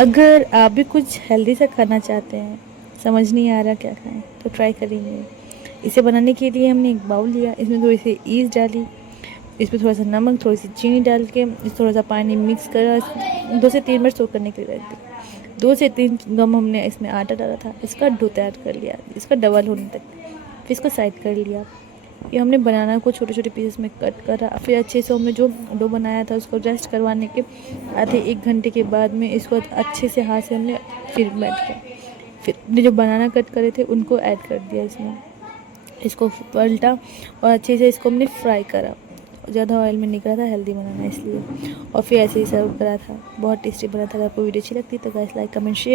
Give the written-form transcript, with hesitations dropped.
अगर आप भी कुछ हेल्दी सा खाना चाहते हैं, समझ नहीं आ रहा क्या खाएं, तो ट्राई करेंगे। इसे बनाने के लिए हमने एक बाउल लिया, इसमें थोड़ी सी ईस्ट डाली, इसमें थोड़ा सा नमक, थोड़ी सी चीनी डाल के थोड़ा सा पानी मिक्स कर 2 से 3 मिनट सोक करने के लिए रख दिया। 2 से 3 गम हमने इसमें आटा डाला था, इसका डो तैयार कर लिया, इसका डबल होने तक। फिर इसको साइड कर लिया। ये हमने बनाना को छोटे छोटे पीसेस में कट करा। फिर अच्छे से हमने जो डो बनाया था उसको रेस्ट करवाने के आधे 1 घंटे के बाद में इसको अच्छे से हाथ से हमने फिर बैठ किया। फिर हमने जो बनाना कट करे थे उनको ऐड कर दिया इसमें, इसको पलटा और अच्छे से इसको हमने फ्राई करा। ज़्यादा ऑयल में निकला था, हेल्दी बनाना इसलिए। और फिर ऐसे ही सर्व करा था, बहुत टेस्टी बना था। अगर आपको वीडियो अच्छी लगती है तो गाइस लाइक कमेंट शेयर।